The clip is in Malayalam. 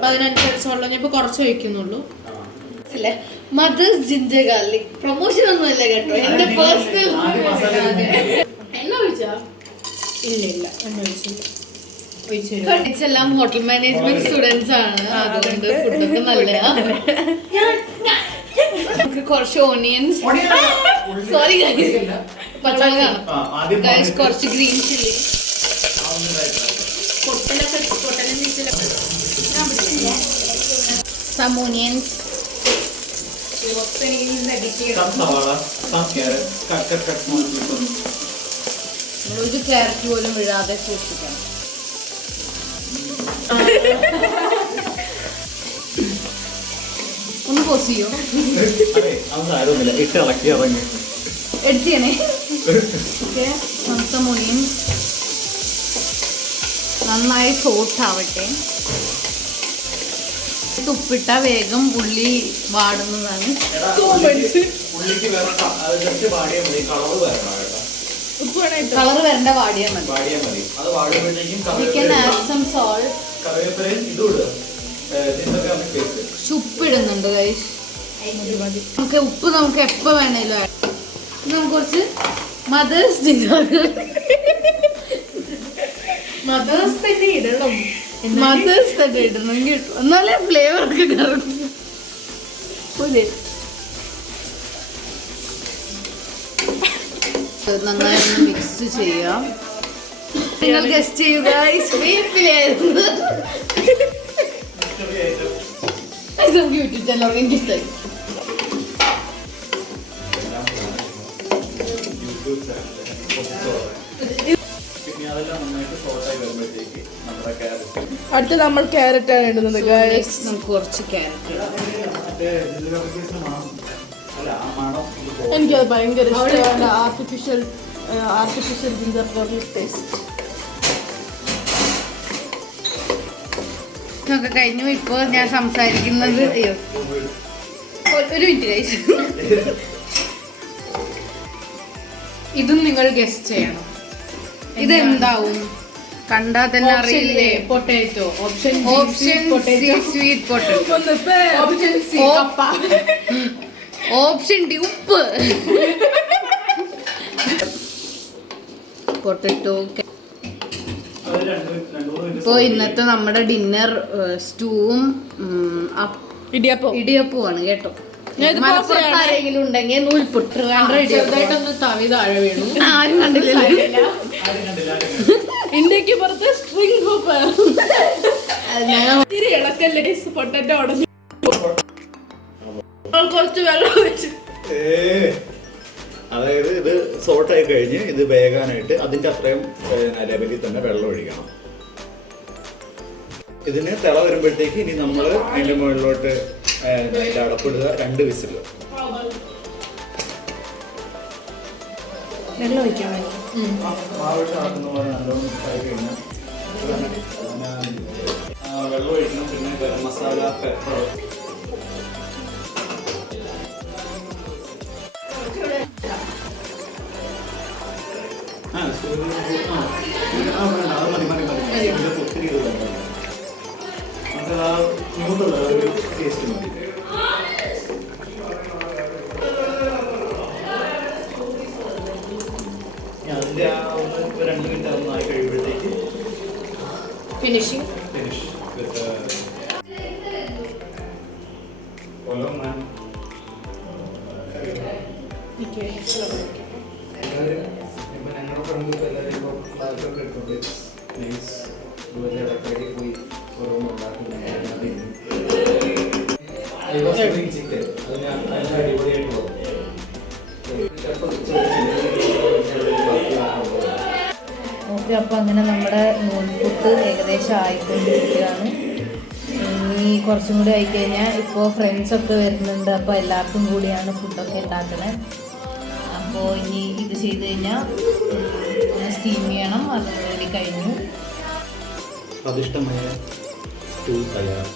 അപ്പൊ അതിനനുസരിച്ചുള്ള ഞാൻ ഇപ്പൊ കുറച്ച് വയ്ക്കുന്നുള്ളൂ അല്ലേ. മദേഴ്സ് ജിഞ്ചർ ഗാർലിക് പ്രൊമോഷൻ ഒന്നുമല്ല കേട്ടോ, എന്റെ പേഴ്സണൽ. എണ്ണ ഒഴിച്ചാ? ഇല്ല എണ്ണ ഒഴിച്ചില്ല. എല്ലാം ഹോട്ടൽ മാനേജ്മെന്റ് സ്റ്റുഡൻസ് ആണ്, അതുകൊണ്ട് ഫുഡൊക്കെ നല്ലതാ. കുറച്ച് ഓണിയൻസ്, സോറി പച്ചമുളകാണ്, കുറച്ച് ഗ്രീൻ ചില്ലി, some onions, ഒരു ക്യാരറ്റ് പോലും വിടാതെ സൂക്ഷിക്കണം. ഒന്ന് പോസ് ചെയ്യോ? എടുത്തിയണേ. ഓക്കെ, some onions നന്നായി സോട്ട് ആവട്ടെ. ഉപ്പിട്ട വേഗം ഉള്ളി വാടുന്നതാണ്. കളർ വരണ്ട, വാടിയാൽ മതി. ഉപ്പിടുന്നുണ്ട് ഗൈസ്. നമുക്ക് ഉപ്പ് നമുക്ക് എപ്പോ വേണേലും. നമുക്ക് കുറച്ച് മദേഴ്സ് തന്നെ ഇടണം, മദേഴ്സ് തന്നെ ഇടണമെങ്കിൽ എന്നാലേ ഫ്ലേവർ ഒക്കെ കറക്കും. നന്നായി മിക്സ് ചെയ്യാം. നിങ്ങൾ ഗസ്റ്റ് ചെയ്യുക, വീട്ടിലായിരുന്നു യൂട്യൂബ് ചാനൽ എനിക്കിഷ്ടായി. അടുത്ത് നമ്മൾ ക്യാരറ്റ് ആണ് ഇടുന്നത്. നമുക്ക് കുറച്ച് ക്യാരറ്റ്. എനിക്കത് ഭയങ്കര ഇഷ്ടമാണ്, ആർട്ടിഫിഷ്യൽ ജിഞ്ചർ ഗാർലിക് ടേസ്റ്റ്. ഒക്കെ കഴിഞ്ഞു. ഇപ്പൊ ഞാൻ സംസാരിക്കുന്നത്, അയ്യോ ഒരു മിനിറ്റ് ഗൈസ്, ഇതും നിങ്ങൾ ഗസ് ചെയ്യണം. ഇതെന്താവും? കണ്ടാ തന്നെ അറിയില്ലേ? Potato. Option sweet potato. Option D ഉപ്പ്. പൊട്ടാറ്റോ. ഇപ്പൊ ഇന്നത്തെ നമ്മുടെ ഡിന്നർ സ്റ്റൂവും ഇടിയപ്പവുമാണ് കേട്ടോ. ആരെങ്കിലും ഉണ്ടെങ്കിൽ നൂൽപുട്ട്. തവി താഴെ വീണു, ആരും കണ്ടില്ല. ഇന്ത്യക്ക് പുറത്ത് സ്ട്രിംഗ് ഹൂപ്പ്. ഇളക്കല്ലേ പൊട്ടാറ്റോ ഉടഞ്ഞു. കുറച്ച് വെള്ളം ഒഴിച്ച്, അതായത് ഇത് സോട്ടായി കഴിഞ്ഞ് ഇത് വേകാനായിട്ട് അതിന്റെ അത്രയും ലെവലിൽ തന്നെ വെള്ളം ഒഴിക്കണം. ഇതിന് തിള വരുമ്പോഴത്തേക്ക് ഇനി നമ്മൾ അതിന്റെ മുകളിലോട്ട് അടപ്പിടുക. 2 വിസിൽ. വെള്ളം ഒഴിക്കാൻ വേണ്ടി വെള്ളം ഒഴിക്കണം. പിന്നെ ഗരം മസാല, പെപ്പർ, ഒത്തിരി നമുക്ക് ആ സ്മൂത്തുള്ള ഒരു ടേസ്റ്റ് മതി. അതിൻ്റെ ആ 1-2 മിനിറ്റ് അതൊന്നും ആയി കഴിയുമ്പോഴത്തേക്ക് ഫിനിഷ് വിത്ത് ഒലോമാൻ. ഇപ്പം ഞങ്ങളുടെ ഫ്രണ്ട് എല്ലാവരും ഇപ്പോൾ ക്ലാസ്സൊക്കെ എടുത്തോണ്ട് നൈസ് ഇതുപോലെ ഇടയ്ക്കിടയ്ക്ക് പോയി ഓരോന്നുണ്ടാക്കുന്നത്. ചിക്കൻ അത് ഞാൻ നല്ല അടിപൊളിയായിട്ട് പോകും. ഓക്കെ, അപ്പോൾ അങ്ങനെ നമ്മുടെ നൂൽപുട്ട് ഏകദേശം ആയിക്കൊണ്ടിരിക്കുകയാണ്. ഇനി കുറച്ചും കൂടി ആയിക്കഴിഞ്ഞാൽ ഇപ്പോൾ ഫ്രണ്ട്സൊക്കെ വരുന്നുണ്ട്. അപ്പോൾ എല്ലാവർക്കും കൂടിയാണ് ഫുഡൊക്കെ ഉണ്ടാക്കുന്നത്. അപ്പോൾ ഇനി ഇത് ചെയ്ത് കഴിഞ്ഞാൽ ഒന്ന് സ്റ്റീം ചെയ്യണം. അതുകൂടി കഴിഞ്ഞു. സ്വാദിഷ്ടമായ സ്റ്റൂ തയ്യാർ.